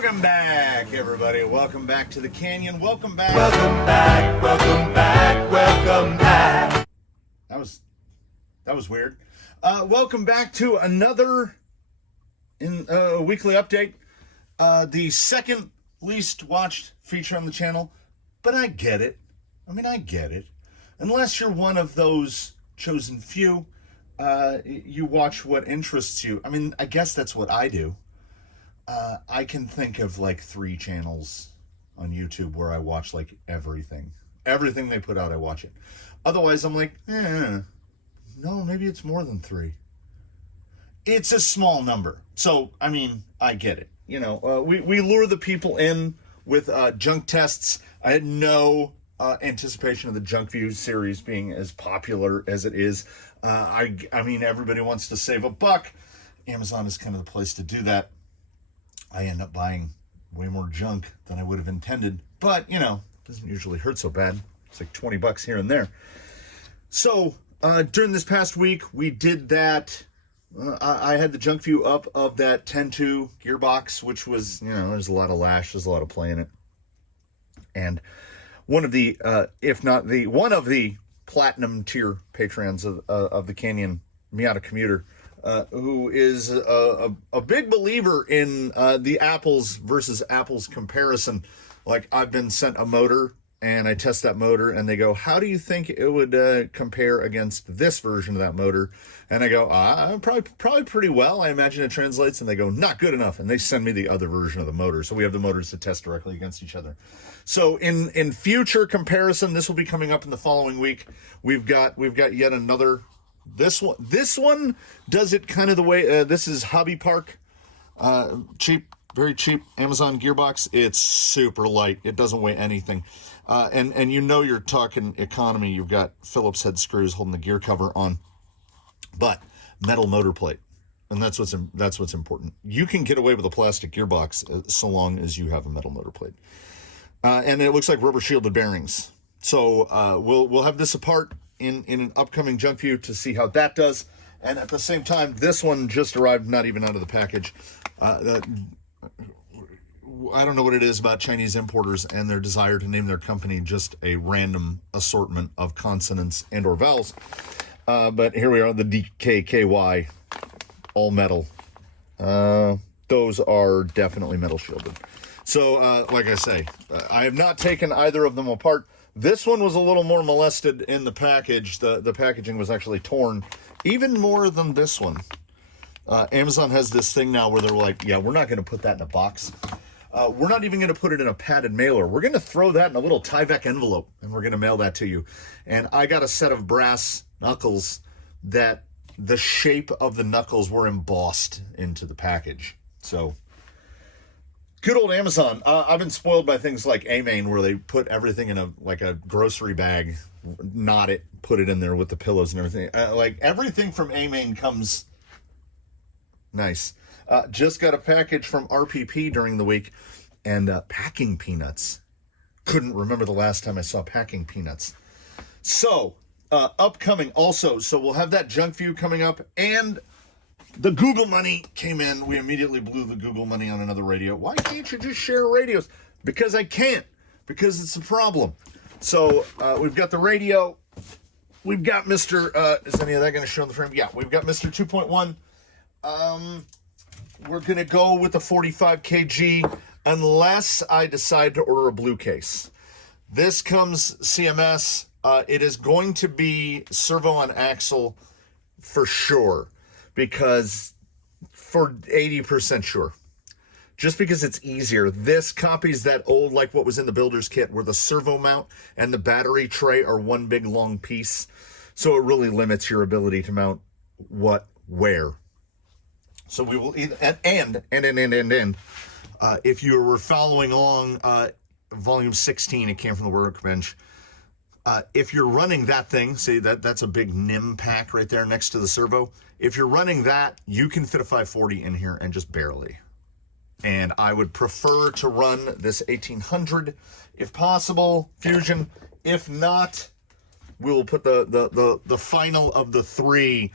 Welcome back, everybody. Welcome back to the Canyon. Welcome back. Welcome back, welcome back, welcome back. That was weird. Welcome back to another weekly update. The second least watched feature on the channel, but I get it. I get it. Unless you're one of those chosen few, you watch what interests you. I guess that's what I do. I can think of like 3 channels on YouTube where I watch like everything. Everything they put out, I watch it. Otherwise, I'm like, no, maybe it's more than 3. It's a small number. So, I get it. We lure the people in with junk tests. I had no anticipation of the Junk Views series being as popular as it is. Everybody wants to save a buck. Amazon is kind of the place to do that. I end up buying way more junk than I would have intended, but it doesn't usually hurt so bad. It's like $20 here and there. So during this past week, we did that. I had the junk view up of that 10.2 gearbox, which was, there's a lot of lash, there's a lot of play in it. And one of the, if not the, one of the platinum tier patrons of the Canyon, Miata Commuter, who is a big believer in the apples versus apples comparison. Like, I've been sent a motor and I test that motor and they go, how do you think it would compare against this version of that motor? And I go, probably pretty well. I imagine it translates. And they go, not good enough. And they send me the other version of the motor. So we have the motors to test directly against each other. So in future comparison, this will be coming up in the following week. We've got yet another. This one does it kind of the way, this is Hobby Park, cheap, very cheap Amazon gearbox. It's super light. It doesn't weigh anything. And you're talking economy. You've got Phillips head screws holding the gear cover on, but metal motor plate. And that's what's important. You can get away with a plastic gearbox so long as you have a metal motor plate. And it looks like rubber shielded bearings. So, we'll have this apart in an upcoming junk view to see how that does. And at the same time, this one just arrived, not even out of the package. I don't know what it is about Chinese importers and their desire to name their company just a random assortment of consonants and or vowels. But here we are, the DKKY, all metal. Those are definitely metal shielded. So, like I say, I have not taken either of them apart. This one was a little more molested in the package. The packaging was actually torn even more than this one. Amazon has this thing now where they're like, yeah, we're not going to put that in a box. We're not even going to put it in a padded mailer. We're going to throw that in a little Tyvek envelope, and we're going to mail that to you. And I got a set of brass knuckles that the shape of the knuckles were embossed into the package. So, good old Amazon. I've been spoiled by things like A-Main, where they put everything in a grocery bag, knot it, put it in there with the pillows and everything. Like, everything from A-Main comes nice. Just got a package from RPP during the week, and packing peanuts. Couldn't remember the last time I saw packing peanuts. So, upcoming also, so we'll have that junk view coming up, and the Google money came in. We immediately blew the Google money on another radio. Why can't you just share radios? Because I can't. Because it's a problem. So we've got the radio. We've got Mr. Is any of that going to show in the frame? Yeah, we've got Mr. 2.1. We're going to go with the 45 kg unless I decide to order a blue case. This comes CMS. It is going to be servo on axle for sure. Because for 80% sure. Just because it's easier. This copies that old, like what was in the builder's kit, where the servo mount and the battery tray are one big long piece. So it really limits your ability to mount what, where. So we will either, and if you were following along volume 16, it came from the workbench. If you're running that thing, see that's a big NIM pack right there next to the servo. If you're running that, you can fit a 540 in here and just barely. And I would prefer to run this 1800 if possible, Fusion. If not, we'll put the final of the 3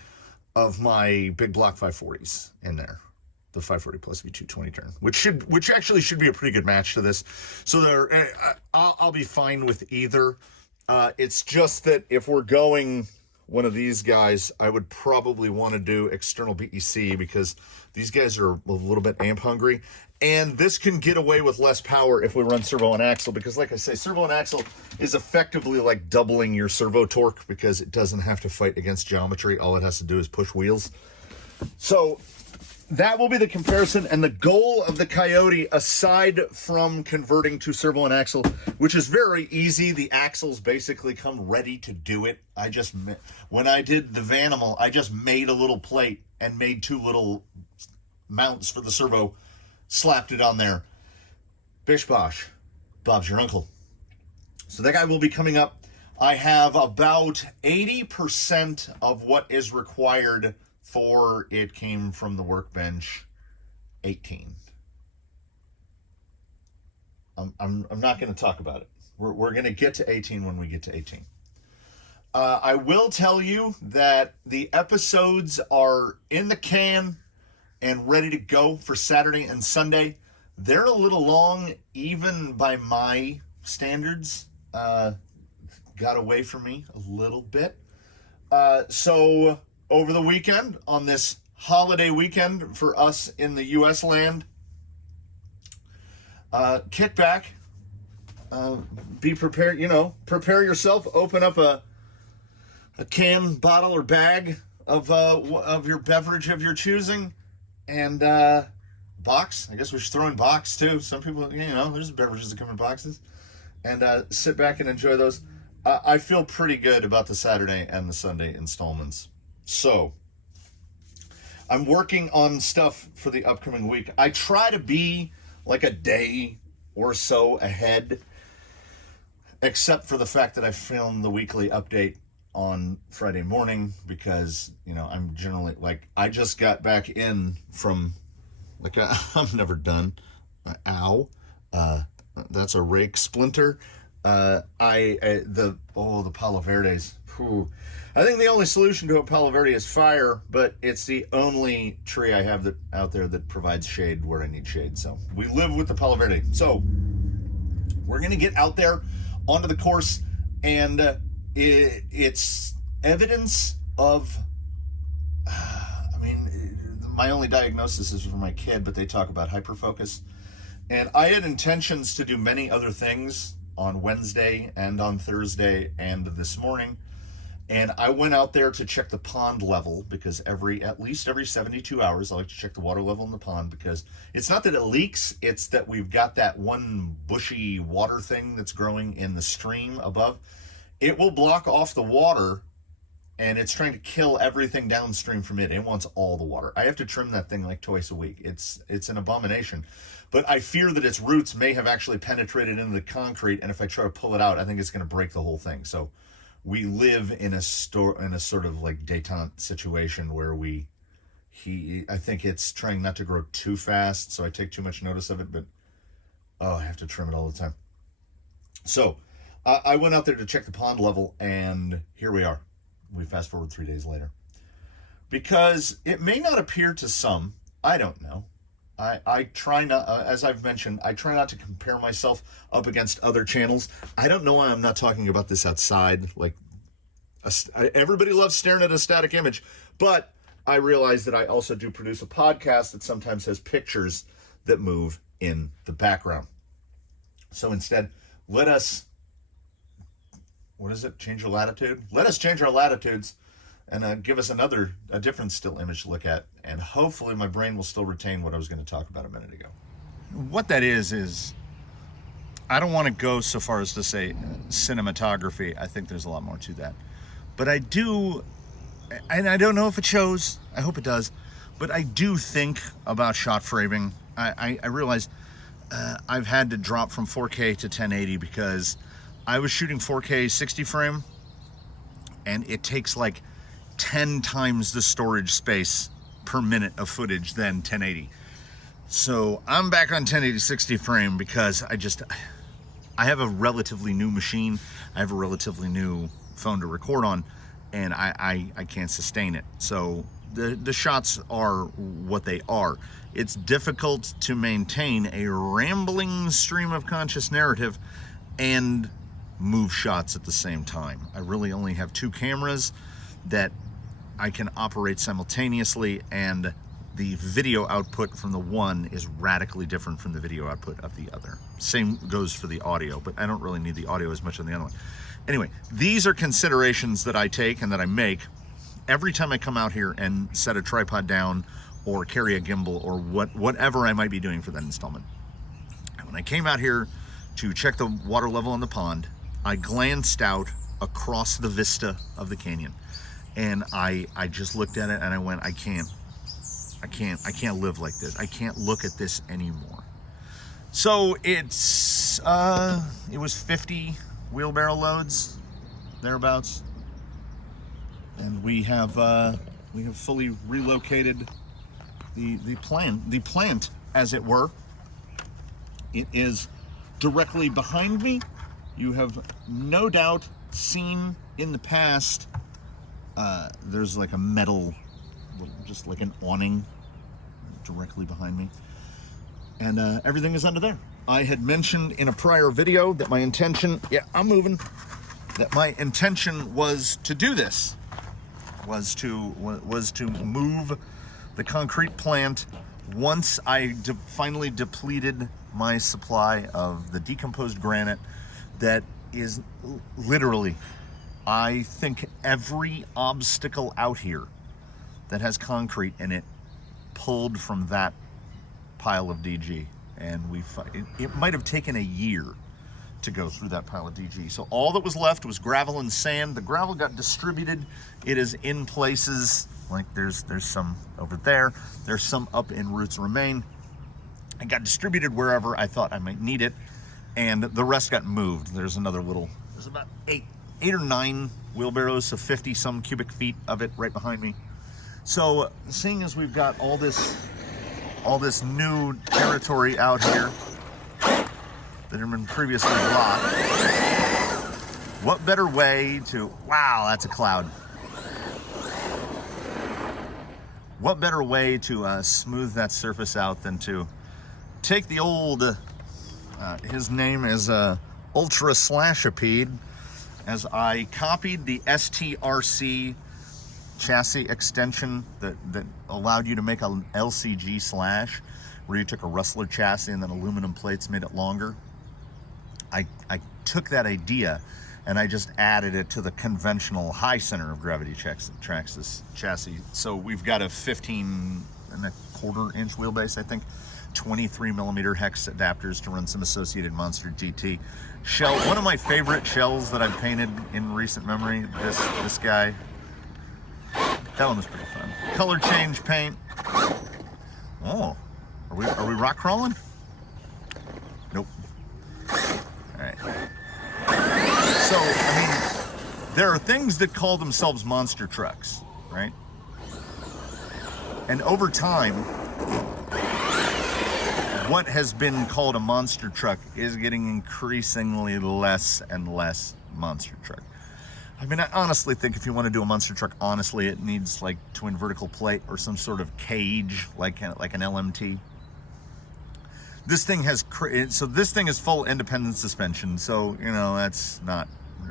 of my big block 540s in there. the 540 plus V220 turn, which actually should be a pretty good match to this. So I'll be fine with either. It's just that if we're going one of these guys, I would probably want to do external BEC because these guys are a little bit amp hungry. And this can get away with less power if we run servo and axle, because like I say, servo and axle is effectively like doubling your servo torque because it doesn't have to fight against geometry. All it has to do is push wheels. So that will be the comparison. And the goal of the Coyote, aside from converting to servo and axle, which is very easy, the axles basically come ready to do it. When I did the Vanimal, I just made a little plate and made 2 little mounts for the servo, slapped it on there. Bish bosh, Bob's your uncle. So that guy will be coming up. I have about 80% of what is required for it came from the workbench 18. I'm not going to talk about it. We're going to get to 18 when we get to 18. I will tell you that the episodes are in the can and ready to go for Saturday and Sunday. They're a little long, even by my standards. Got away from me a little bit. So over the weekend, on this holiday weekend for us in the U.S. land, kick back, be prepared, prepare yourself, open up a can, bottle, or bag of your beverage of your choosing, and box. I guess we should throw in box too. Some people, there's beverages that come in boxes, and sit back and enjoy those. I feel pretty good about the Saturday and the Sunday installments. So I'm working on stuff for the upcoming week. I try to be like a day or so ahead, except for the fact that I film the weekly update on Friday morning because, I'm generally I just got back in from I'm never done. Ow. That's a rake splinter. The Palo Verdes. Whew. I think the only solution to a Palo Verde is fire, but it's the only tree I have out there that provides shade where I need shade. So we live with the Palo Verde. So we're going to get out there onto the course, and it's evidence of, my only diagnosis is for my kid, but they talk about hyperfocus. And I had intentions to do many other things on Wednesday and on Thursday and this morning. And I went out there to check the pond level because at least every 72 hours, I like to check the water level in the pond, because it's not that it leaks, it's that we've got that one bushy water thing that's growing in the stream above. It will block off the water, and it's trying to kill everything downstream from it. It wants all the water. I have to trim that thing like twice a week. It's an abomination. But I fear that its roots may have actually penetrated into the concrete, and if I try to pull it out, I think it's going to break the whole thing. So we live in a sort of like detente situation where I think it's trying not to grow too fast, so I take too much notice of it, but I have to trim it all the time. So I went out there to check the pond level, and here we are. We fast forward 3 days later. Because it may not appear to some, I don't know. I try not, as I've mentioned, I try not to compare myself up against other channels. I don't know why I'm not talking about this outside. Everybody loves staring at a static image, but I realize that I also do produce a podcast that sometimes has pictures that move in the background. So instead, let us, change our latitude? Let us change our latitudes and give us a different still image to look at. And hopefully my brain will still retain what I was going to talk about a minute ago. What that is I don't want to go so far as to say cinematography. I think there's a lot more to that. But I do, and I don't know if it shows, I hope it does, but I do think about shot framing. I realize I've had to drop from 4K to 1080 because I was shooting 4K 60 frame, and it takes like 10 times the storage space per minute of footage than 1080. So I'm back on 1080 60 frame because I have a relatively new machine. I have a relatively new phone to record on, and I can't sustain it. So the shots are what they are. It's difficult to maintain a rambling stream of conscious narrative and move shots at the same time. I really only have 2 cameras that I can operate simultaneously, and the video output from the one is radically different from the video output of the other. Same goes for the audio, but I don't really need the audio as much on the other one. Anyway, these are considerations that I take and that I make every time I come out here and set a tripod down or carry a gimbal or whatever I might be doing for that installment. And when I came out here to check the water level in the pond, I glanced out across the vista of the canyon, and I just looked at it and I went, I can't live like this. I can't look at this anymore. So it was 50 wheelbarrow loads, thereabouts, and we have fully relocated the plant, as it were. It is directly behind me. You have no doubt seen in the past, there's like a metal, just like an awning directly behind me, and everything is under there. I had mentioned in a prior video that my intention, that my intention was to do this, was to move the concrete plant once I finally depleted my supply of the decomposed granite that is literally, I think, every obstacle out here that has concrete in it pulled from that pile of DG. And it might have taken a year to go through that pile of DG. So all that was left was gravel and sand. The gravel got distributed. It is in places, like there's some over there. There's some up in Roots Remain. It got distributed wherever I thought I might need it, and the rest got moved. There's another there's about eight or nine wheelbarrows, so 50 some cubic feet of it right behind me. So seeing as we've got all this new territory out here that had been previously blocked, what better way to, wow, that's a cloud. What better way to smooth that surface out than to take the old, his name is Ultra Slashipede, as I copied the STRC chassis extension that allowed you to make an LCG slash, where you took a Rustler chassis and then aluminum plates made it longer. I took that idea and I just added it to the conventional high center of gravity chassis. So we've got a 15.25 inch wheelbase, I think, 23 millimeter hex adapters to run some Associated Monster GT shell. One of my favorite shells that I've painted in recent memory, this guy. That one was pretty fun. Color change paint. Oh, are we rock crawling? Nope. All right. So, I mean, there are things that call themselves monster trucks, right? And over time, what has been called a monster truck is getting increasingly less and less monster truck. I mean, I honestly think if you want to do a monster truck, honestly, it needs like twin vertical plate or some sort of cage, like an LMT. This thing has, so this thing is full independent suspension. So, you know,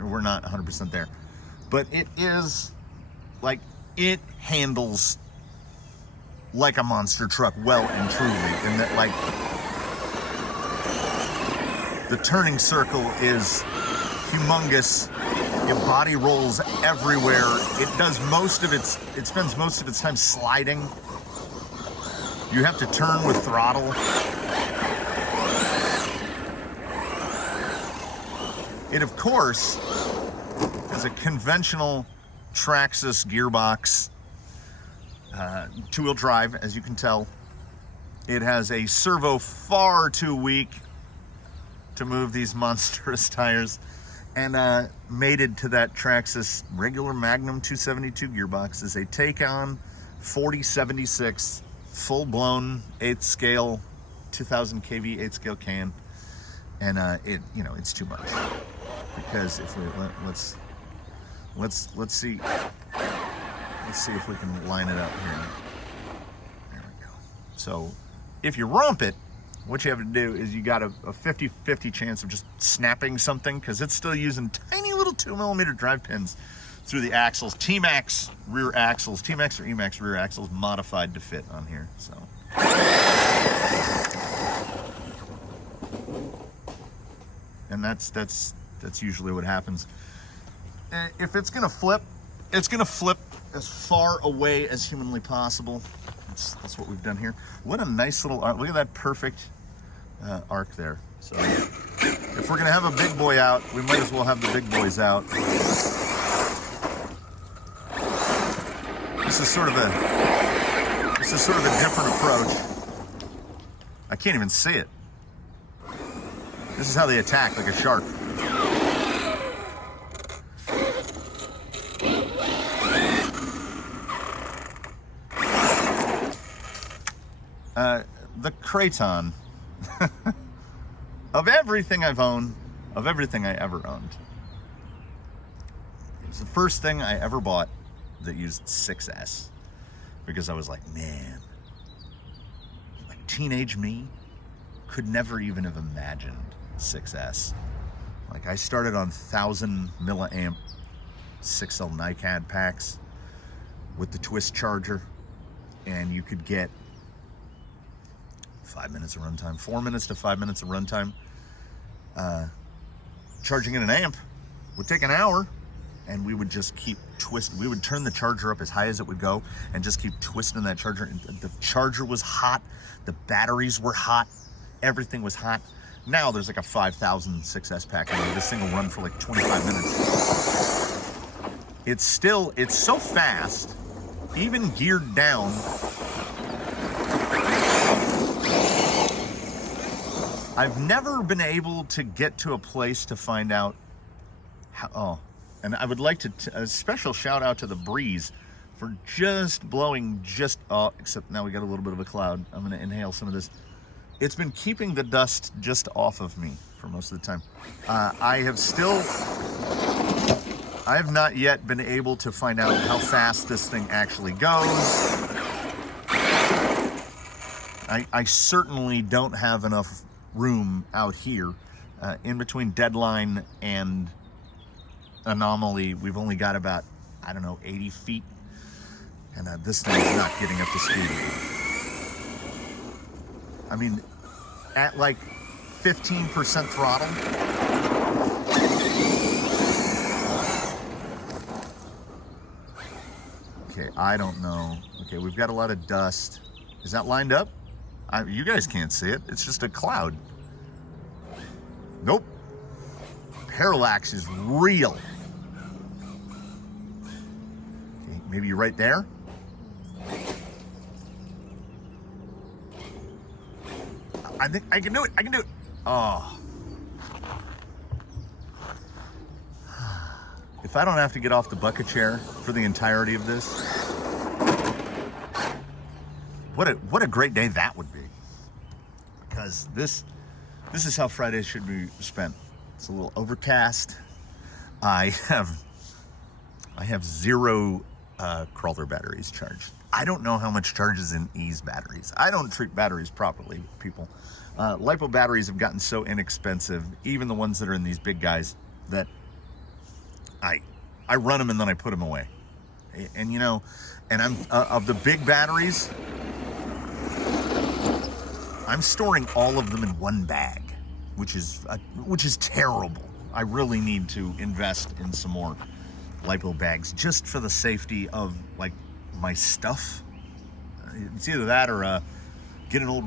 we're not 100% there. But it is, like, it handles like a monster truck well and truly, in that, like, the turning circle is humongous. Your body rolls everywhere. It spends most of its time sliding. You have to turn with throttle. It, of course, has a conventional Traxxas gearbox, two-wheel drive, as you can tell. It has a servo far too weak to move these monstrous tires, and mated to that Traxxas regular Magnum 272 gearbox is a Take-On 4076 full-blown 8th scale 2000 kV 8th scale can, and it's too much, because if we let's see, let's see if we can line it up here. There we go. So if you rump it, what you have to do is you got a 50-50 chance of just snapping something, because it's still using tiny little 2mm drive pins through the axles. T-Max rear axles, T-Max or E-Max rear axles modified to fit on here. So and that's usually what happens. If it's gonna flip, it's gonna flip as far away as humanly possible. That's what we've done here. What a nice little arc. Look at that perfect arc there. So if we're gonna have a big boy out, we might as well have the big boys out. This is sort of a different approach. I can't even see it. This is how they attack, like a shark. The Kraton of everything I've owned, of everything I ever owned, it was the first thing I ever bought that used 6S, because I was like, man, like teenage me could never even have imagined 6S. Like, I started on 1,000 milliamp 6L NiCad packs with the twist charger, and you could get 5 minutes of runtime, 4 minutes to 5 minutes of runtime. Charging in an amp would take an hour, and we would just keep twisting. We would turn the charger up as high as it would go and just keep twisting that charger. And the charger was hot, the batteries were hot, everything was hot. Now there's like a 5,000 6S pack, and this thing will run for like 25 minutes. It's so fast, even geared down. I've never been able to get to a place to find out how, and I would like to, a special shout out to the breeze for just blowing except now we got a little bit of a cloud. I'm gonna inhale some of this. It's been keeping the dust just off of me for most of the time. I have not yet been able to find out how fast this thing actually goes. I certainly don't have enough room out here in between Deadline and Anomaly. We've only got about, I don't know, 80 feet, and this thing is not getting up to speed. I mean, at like 15% throttle, okay, I don't know. Okay, we've got a lot of dust. Is that lined up? You guys can't see it. It's just a cloud. Nope. Parallax is real. Okay, maybe you're right there. I think I can do it. I can do it. Oh. If I don't have to get off the bucket chair for the entirety of this, what a great day that would be. Because this is how Fridays should be spent. It's a little overcast. I have 0 crawler batteries charged. I don't know how much charges in Ease batteries. I don't treat batteries properly, people. LiPo batteries have gotten so inexpensive, even the ones that are in these big guys, that I run them and then I put them away. And you know, and I'm of the big batteries, I'm storing all of them in one bag, which is terrible. I really need to invest in some more LiPo bags just for the safety of like my stuff. It's either that or get an old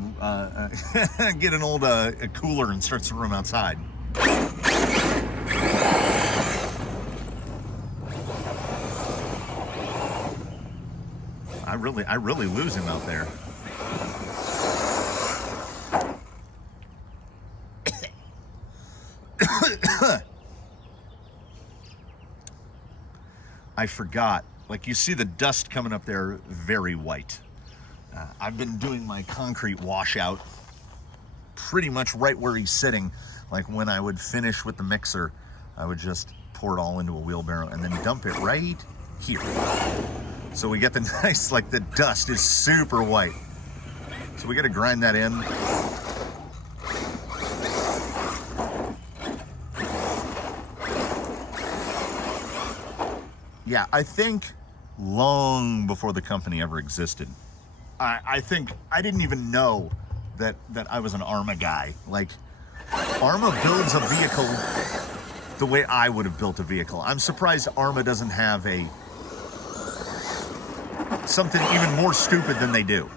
cooler and start some room outside. I really lose him out there. I forgot. Like, you see the dust coming up there, very white. I've been doing my concrete washout pretty much right where he's sitting. Like, when I would finish with the mixer, I would just pour it all into a wheelbarrow and then dump it right here. So we get the nice, like the dust is super white. So we got to grind that in. Yeah, I think long before the company ever existed, I think I didn't even know that I was an Arma guy. Like, Arma builds a vehicle the way I would have built a vehicle. I'm surprised Arma doesn't have something even more stupid than they do.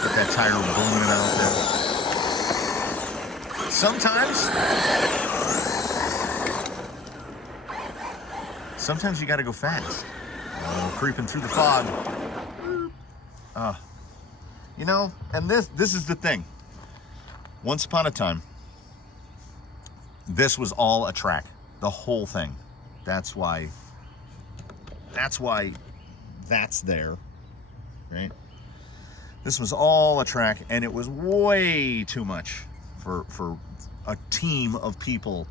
Get that tire booming out there. Sometimes you gotta go fast. Creeping through the fog. You know, and this is the thing. Once upon a time, this was all a track. The whole thing. That's why that's there, right? This was all a track, and it was way too much for a team of people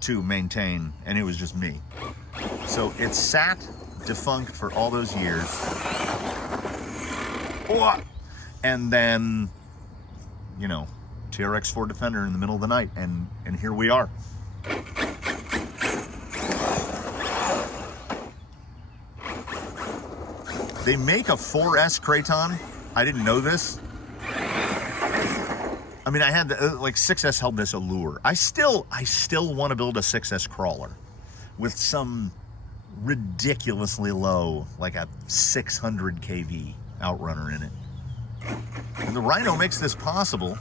to maintain, and it was just me. So it sat defunct for all those years. And then, you know, TRX Ford Defender in the middle of the night, and here we are. They make a 4S Kraton. I didn't know this. I mean, I had like 6S held this allure. I still want to build a 6S crawler with some ridiculously low, like a 600 kV outrunner in it. And the Rhino makes this possible.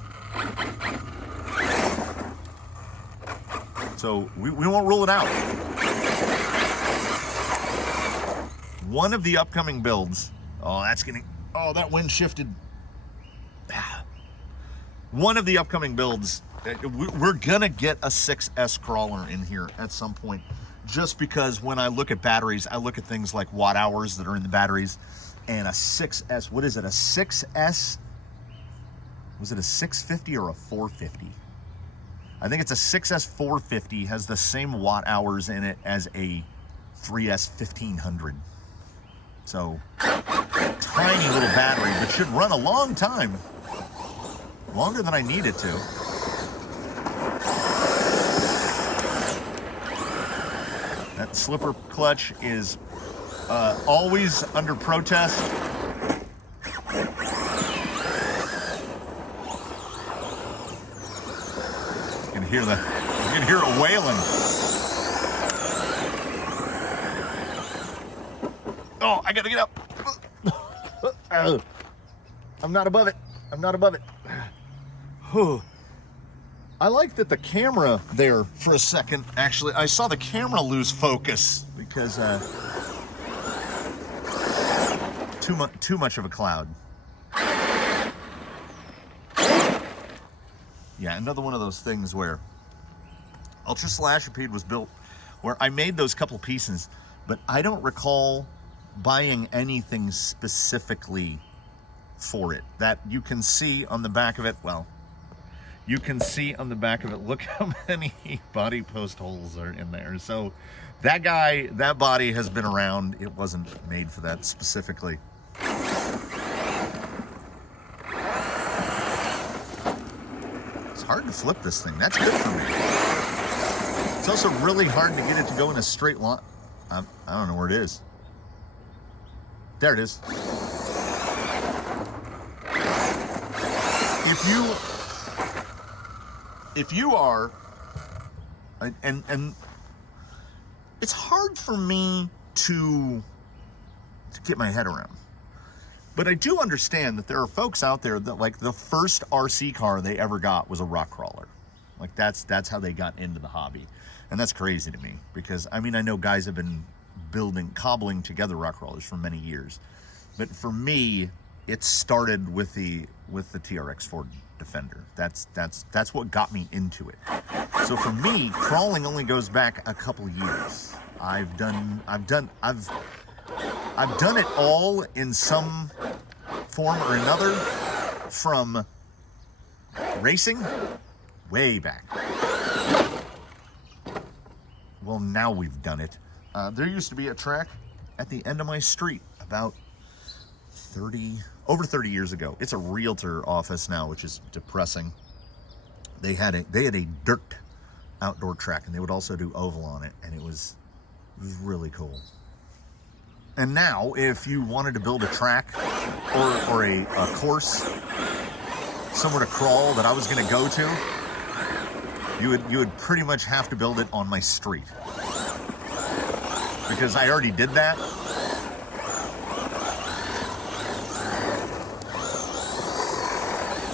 So we won't rule it out. One of the upcoming builds, that wind shifted. One of the upcoming builds, we're gonna get a 6S crawler in here at some point, just because when I look at batteries, I look at things like watt hours that are in the batteries, and a 6S, what is it, a 6S, was it a 650 or a 450? I think it's a 6S 450, has the same watt hours in it as a 3S 1500. So, tiny little battery, but should run a long time. Longer than I need it to. That slipper clutch is always under protest. You can hear it wailing. Oh, I gotta get up. I'm not above it. I like that the camera there for a second. Actually, I saw the camera lose focus because too much of a cloud. Yeah, another one of those things where Ultra Slashipede was built, where I made those couple pieces, but I don't recall buying anything specifically for it. That you can see on the back of it. Well, you can see on the back of it, look how many body post holes are in there. So that body has been around. It wasn't made for that specifically. It's hard to flip this thing. That's good for me. It's also really hard to get it to go in a straight line. I don't know where it is. There it is. If you are, and it's hard for me to get my head around, but I do understand that there are folks out there that, like, the first RC car they ever got was a rock crawler. Like, that's how they got into the hobby. And that's crazy to me, because I mean, I know guys have been cobbling together rock crawlers for many years, but for me, it started with the TRX Ford Defender. That's what got me into it. So for me, crawling only goes back a couple years. I've done it all in some form or another, from racing way back. well, now we've done it. There used to be a track at the end of my street about over 30 years ago. It's a realtor office now, which is depressing. They had a dirt outdoor track, and they would also do oval on it, and it was really cool. And now, if you wanted to build a track or a course somewhere to crawl that I was going to go to, you would pretty much have to build it on my street, because I already did that.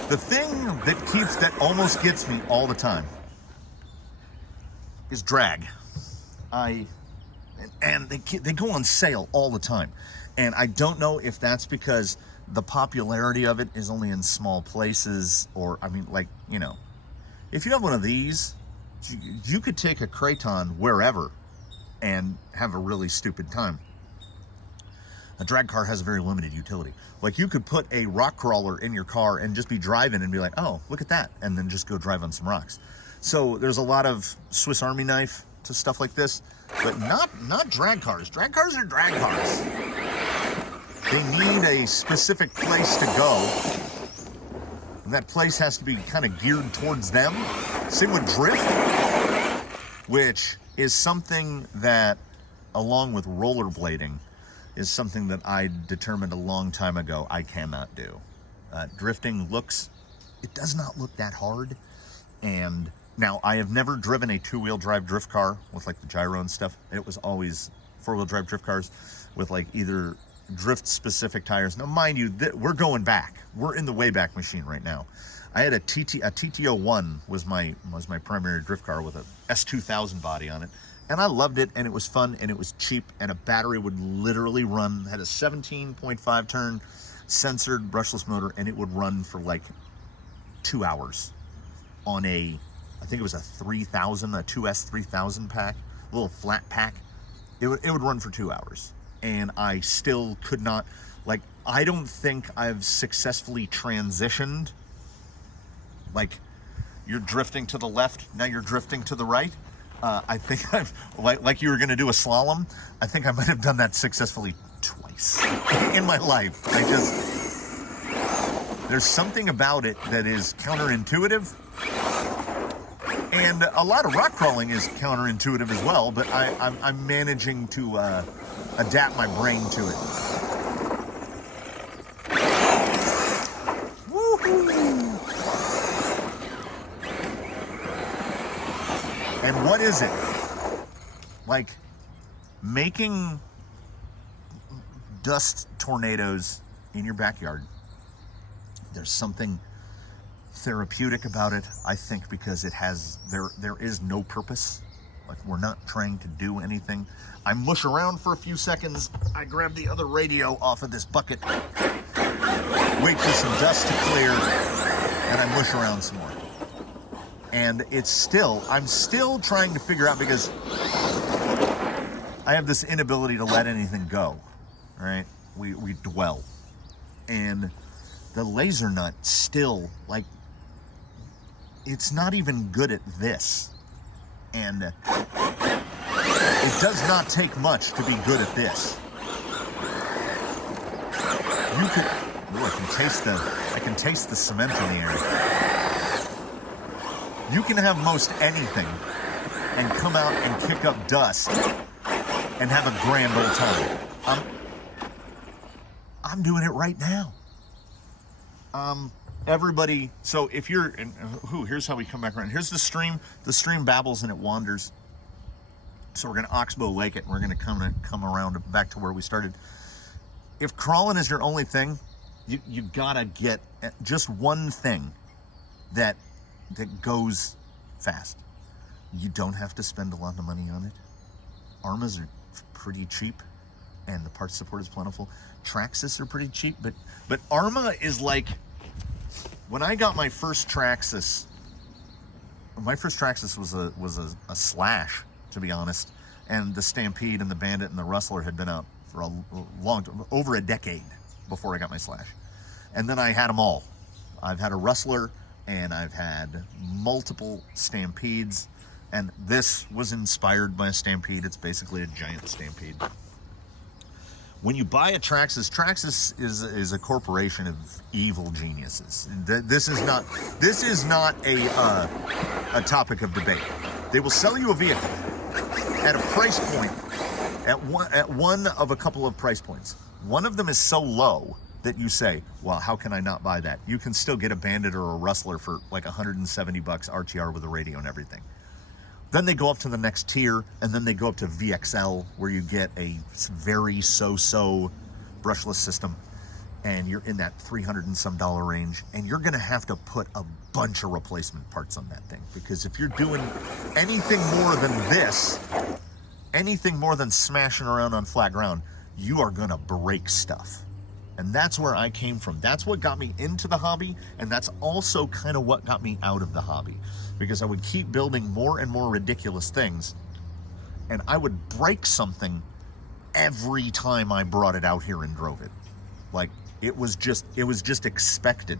The thing that almost gets me all the time is drag. And they go on sale all the time. And I don't know if that's because the popularity of it is only in small places, or, I mean, like, you know, if you have one of these, you could take a Kraton wherever and have a really stupid time. A drag car has a very limited utility. Like, you could put a rock crawler in your car and just be driving and be like, oh, look at that, and then just go drive on some rocks. So there's a lot of Swiss Army knife to stuff like this, but not drag cars. Drag cars are drag cars. They need a specific place to go, and that place has to be kind of geared towards them. Same with drift, which is something that, along with rollerblading, is something that I determined a long time ago I cannot do. Drifting it does not look that hard. And now, I have never driven a two-wheel drive drift car with like the gyro and stuff. It was always four-wheel drive drift cars with like either drift specific tires. Now, mind you, we're going back. We're in the Wayback Machine right now. I had a TT01 was my primary drift car with a S2000 body on it. And I loved it, and it was fun, and it was cheap, and a battery would literally run, had a 17.5 turn censored brushless motor, and it would run for like 2 hours on I think it was a 2S 3000 pack, a little flat pack. It would run for 2 hours, and I still could not, like, I don't think I've successfully transitioned. Like, you're drifting to the left, now you're drifting to the right. I think I've, like you were going to do a slalom, I think I might have done that successfully twice in my life. There's something about it that is counterintuitive. And a lot of rock crawling is counterintuitive as well, but I'm managing to adapt my brain to it. Woohoo! And what is it? Like, making dust tornadoes in your backyard. There's something therapeutic about it, I think, because there is no purpose. Like, we're not trying to do anything. I mush around for a few seconds. I grab the other radio off of this bucket, wait for some dust to clear, and I mush around some more. And I'm still trying to figure out, because I have this inability to let anything go, right? We dwell. And the laser nut still, like, it's not even good at this. And it does not take much to be good at this. I can taste the cement in the air. You can have most anything and come out and kick up dust and have a grand old time. I'm doing it right now. Everybody, so if you're, here's how we come back around. Here's the stream. The stream babbles and it wanders. So we're going to Oxbow Lake it, and we're going to come around back to where we started. If crawling is your only thing, you gotta get just one thing that goes fast. You don't have to spend a lot of money on it. Armas are pretty cheap, and the parts support is plentiful. Traxxas are pretty cheap, but Arma is like, when I got my first Traxxas was a Slash, to be honest, and the Stampede and the Bandit and the Rustler had been out for a long time, over a decade before I got my Slash. And then I had them all. I've had a Rustler, and I've had multiple Stampedes. And this was inspired by a Stampede. It's basically a giant Stampede. When you buy a Traxxas is a corporation of evil geniuses. This is not a topic of debate. They will sell you a vehicle at a price point, at one of a couple of price points. One of them is so low that you say, well, how can I not buy that? You can still get a Bandit or a Rustler for like $170 RTR with a radio and everything. Then they go up to the next tier, and then they go up to VXL, where you get a very so-so brushless system, and you're in that $300 and some range, and you're gonna have to put a bunch of replacement parts on that thing, because if you're doing anything more than this, anything more than smashing around on flat ground, you are gonna break stuff. And that's where I came from. That's what got me into the hobby, and that's also kind of what got me out of the hobby, because I would keep building more and more ridiculous things, and I would break something every time I brought it out here and drove it. Like, it was just expected.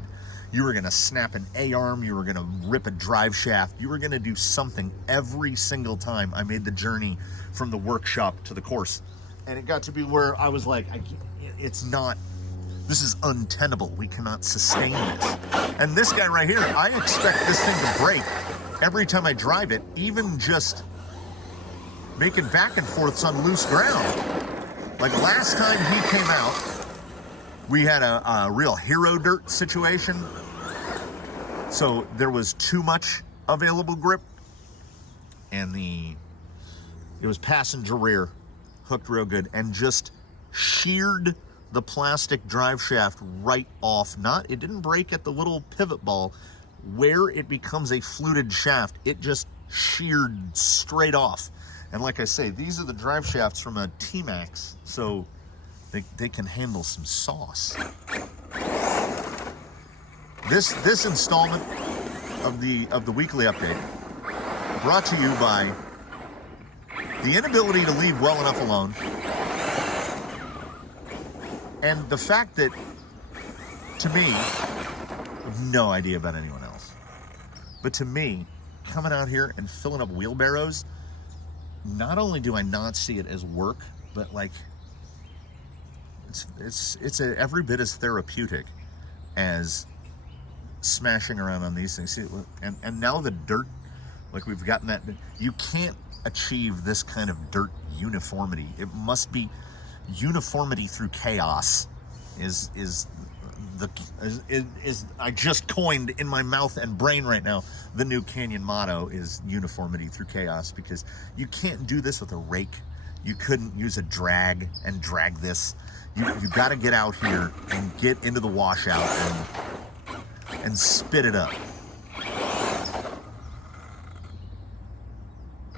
You were gonna snap an A-arm, you were gonna rip a drive shaft, you were gonna do something every single time I made the journey from the workshop to the course. And it got to be where I was like, this is untenable. We cannot sustain this. And this guy right here, I expect this thing to break every time I drive it, even just making back and forths on loose ground. Like last time he came out, we had a real hero dirt situation. So there was too much available grip, and it was passenger rear, hooked real good, and just sheared the plastic drive shaft right off. It didn't break at the little pivot ball where it becomes a fluted shaft. It just sheared straight off. And like I say, these are the drive shafts from a T-Max, so they can handle some sauce. This installment of the weekly update brought to you by the inability to leave well enough alone, and the fact that, to me, I have no idea about anyone else, but to me, coming out here and filling up wheelbarrows, not only do I not see it as work, but like, it's every bit as therapeutic as smashing around on these things. See, and now the dirt, like we've gotten that, you can't achieve this kind of dirt uniformity. It must be uniformity through chaos is I just coined in my mouth and brain right now. The new Canyon motto is uniformity through chaos, because you can't do this with a rake. You couldn't use a drag and drag this. You got to get out here and get into the washout and spit it up.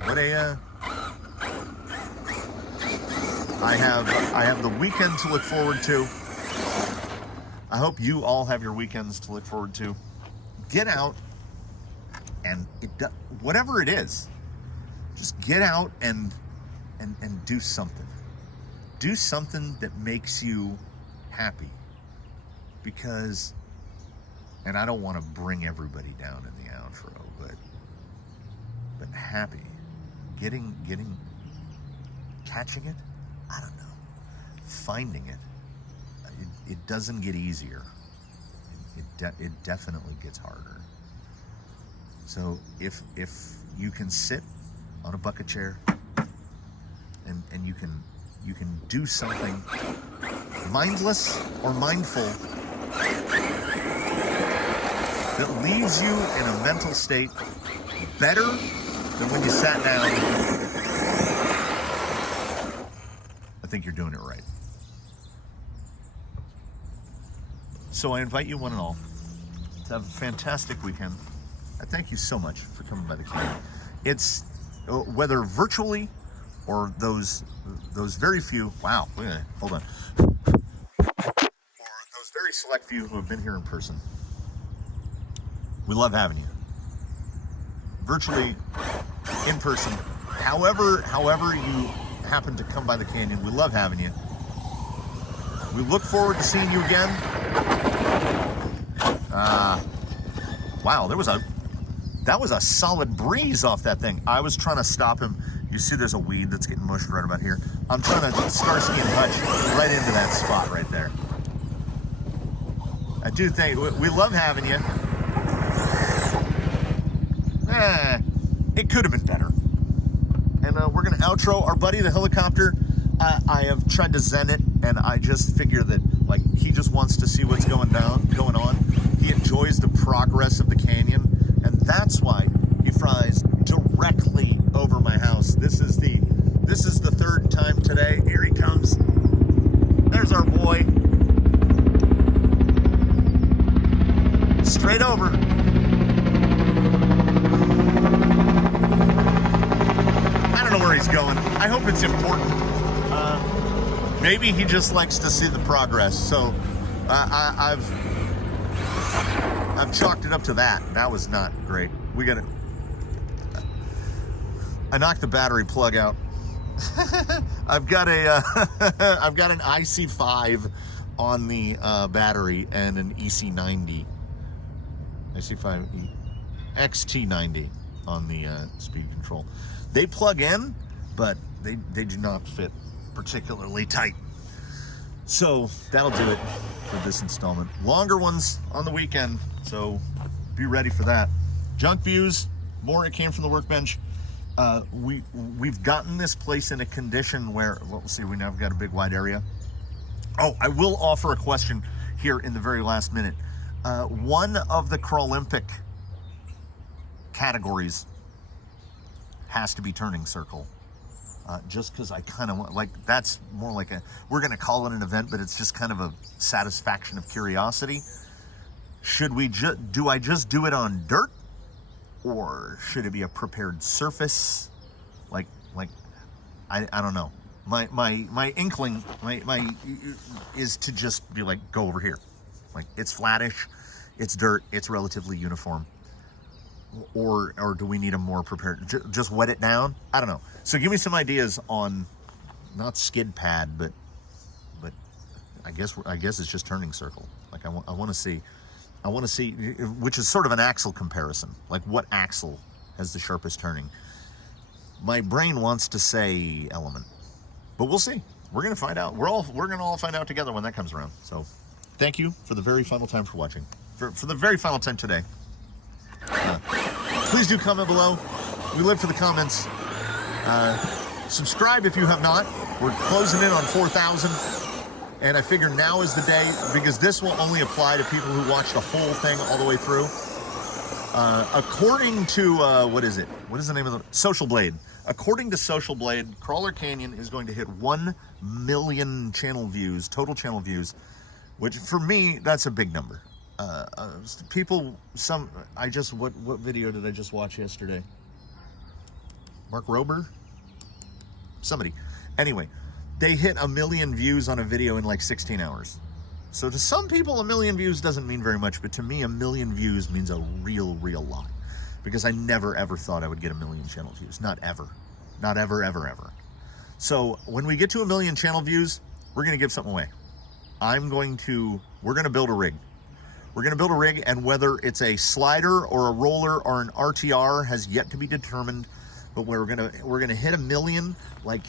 What I have the weekend to look forward to. I hope you all have your weekends to look forward to. Get out and whatever it is, just get out and do something. Do something that makes you happy. Because, and I don't want to bring everybody down in the outro, but happy. Catching it? I don't know. Finding it. It doesn't get easier. It definitely gets harder. So if you can sit on a bucket chair and you can do something mindless or mindful that leaves you in a mental state better than when you sat down, I think you're doing it right. So I invite you one and all to have a fantastic weekend. I thank you so much for coming by the canyon. It's whether virtually or those very few, wow, hold on. Or those very select few who have been here in person. We love having you. Virtually, in person, however you happen to come by the canyon, we love having you. We look forward to seeing you again. Wow, there was a That was a solid breeze off that thing. I was trying to stop him. You see there's a weed that's getting mushed right about here. I'm trying to Starsky and Hutch right into that spot right there. I do think we love having you. It could have been better. And we're going to outro our buddy, the helicopter. I have tried to zen it, and I just figure that, like, he just wants to see what's going on. He enjoys the progress of the canyon, and that's why he flies directly over my house. This is the third time today. Here he comes. There's our boy. Straight over. I don't know where he's going. I hope it's important. Maybe he just likes to see the progress. So I've chalked it up to that. That was not great. I knocked the battery plug out. I've got an IC5 on the battery and an EC90. IC5 XT90 on the speed control. They plug in, but they do not fit particularly tight. So that'll do it for this installment. Longer ones on the weekend, so be ready for that. Junk views, more it came from the workbench. We've gotten this place in a condition where, well, we'll see, we now have got a big wide area. Oh, I will offer a question here in the very last minute. One of the Crawlympic categories has to be turning circle. Just because I kind of want, like, that's more like we're going to call it an event, but it's just kind of a satisfaction of curiosity. Should we do I just do it on dirt, or should it be a prepared surface? Like I don't know. My inkling is to just be like, go over here. Like, it's flattish, it's dirt, it's relatively uniform. Or do we need a more prepared, just wet it down? I don't know. So give me some ideas on, not skid pad, but I guess it's just turning circle. Like, I want to see, which is sort of an axle comparison. Like, what axle has the sharpest turning? My brain wants to say element, but we'll see. We're gonna find out. We're gonna all find out together when that comes around. So, thank you for the very final time for watching. For the very final time today. Please do comment below. We live for the comments. Subscribe if you have not. We're closing in on 4,000. And I figure now is the day, because this will only apply to people who watch the whole thing all the way through. According to, what is it? What is the name of the, Social Blade. According to Social Blade, Crawler Canyon is going to hit 1 million channel views, total channel views, which for me, that's a big number. What video did I just watch yesterday? Mark Rober? Somebody. Anyway, they hit 1 million views on a video in like 16 hours. So to some people, 1 million views doesn't mean very much, but to me, 1 million views means a real lot. Because I never, ever thought I would get 1 million channel views. Not ever. Not ever, ever, ever. So when we get to 1 million channel views, we're going to give something away. We're going to build a rig. We're going to build a rig, and whether it's a slider or a roller or an RTR has yet to be determined. But we're gonna hit 1 million like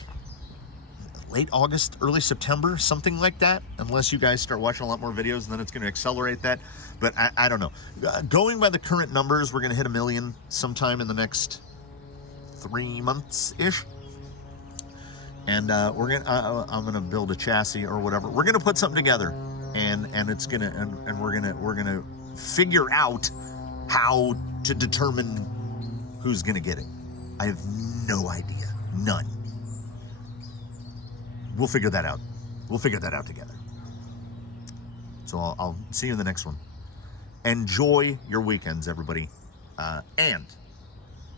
late August, early September, something like that. Unless you guys start watching a lot more videos, and then it's going to accelerate that. But I don't know. Going by the current numbers, we're going to hit 1 million sometime in the next 3 months ish. And I'm gonna build a chassis or whatever. We're gonna put something together. And we're gonna figure out how to determine who's gonna get it. I have no idea, none. We'll figure that out. We'll figure that out together. So I'll see you in the next one. Enjoy your weekends, everybody, and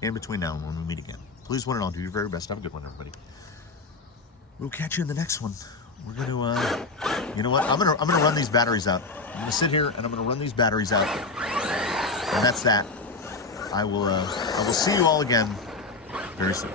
in between now and when we meet again, please, one and all, do your very best. Have a good one, everybody. We'll catch you in the next one. We're gonna, you know what? I'm gonna run these batteries out. I'm gonna sit here and I'm gonna run these batteries out, and that's that. I will see you all again very soon.